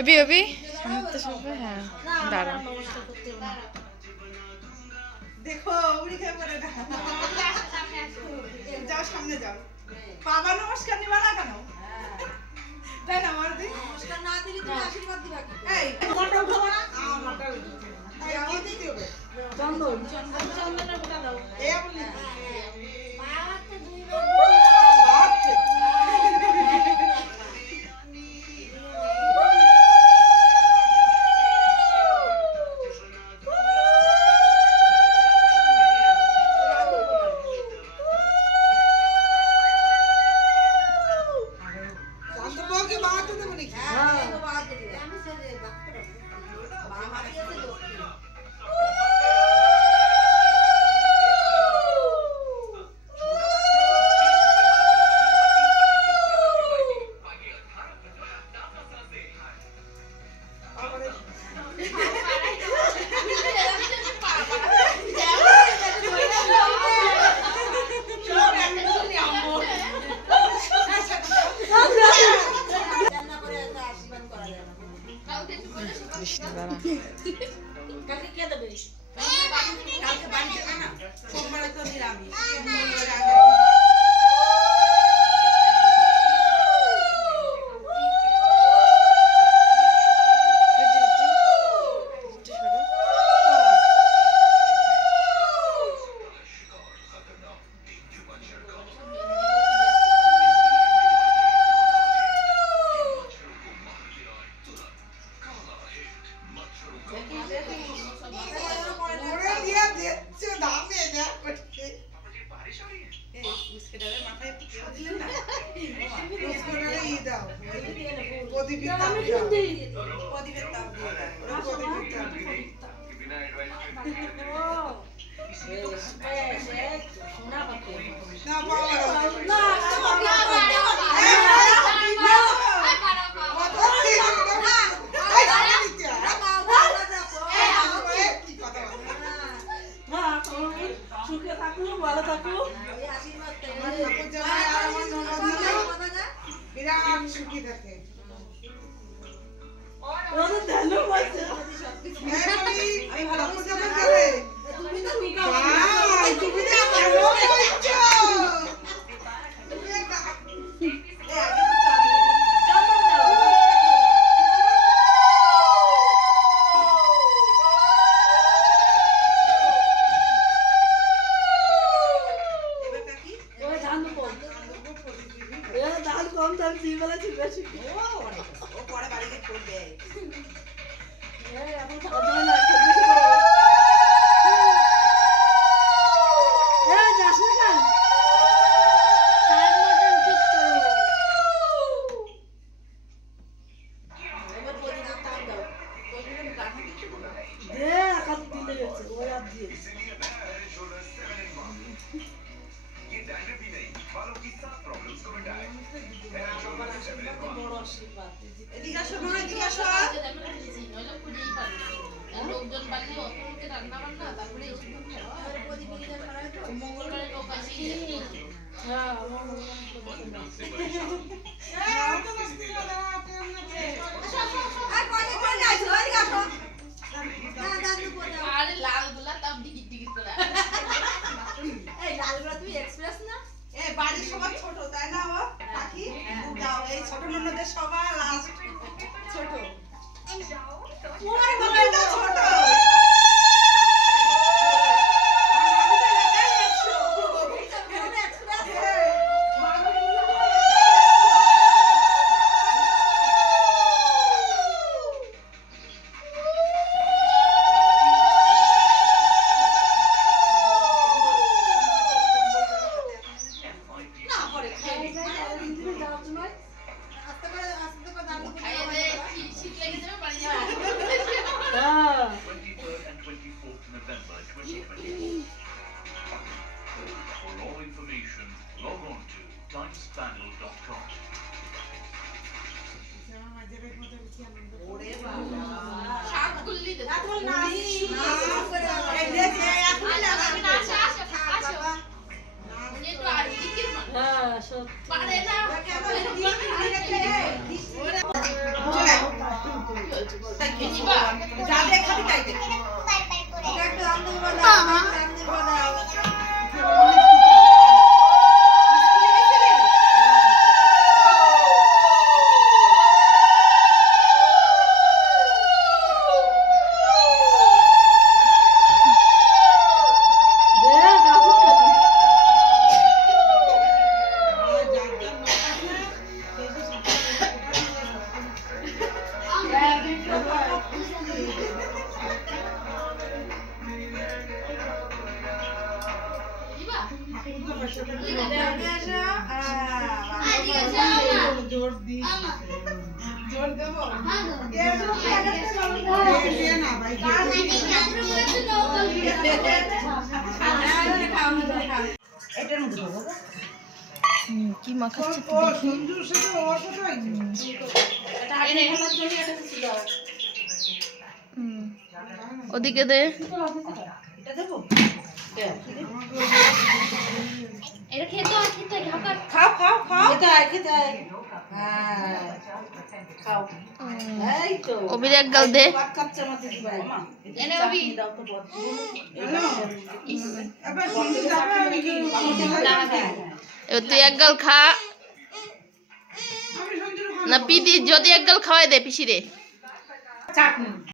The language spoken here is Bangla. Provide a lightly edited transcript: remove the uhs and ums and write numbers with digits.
এবি এবি সামনে তো সবাই হ্যাঁ দাঁড়া দেখো উড়ি খেয়ে পড়ে না যাও সামনে যাও বাবা নমস্কার নিবা না কেন তাই না মারদি নমস্কার না দিলে তুমি আশীর্বাদ দিবা কি এই মোটা উঠাবো না মোটা উঠাবো এই কি দিতে হবে চন্দনের গোটা দাও এই বলি বাবাকে দুইবার পারে না দে খালি খাই দে একটু রান্না বান্না জোর দি জোর দেব না ভাই এটার মধ্যে দেবো কি মাখাচ্ছে ও সঞ্জু সাথে ওর সাথে এটা আগে ফেলার জন্য এটা ছিল ওদিকে দে এটা দেবো এটা খেতে হয় খাও খাও খাও খেতে হয় হ্যাঁ খাও এই তো অবির এক গাল দে এক কাপ চামচ দিবা মা এনে অবি দাও তো বড় আবার সঞ্জু যাবে আমি কি এবার তুই এক গাল খা আমি সঞ্জু না পিদি যদি এক গাল খাওয়াই দে পিসি রে চাটনি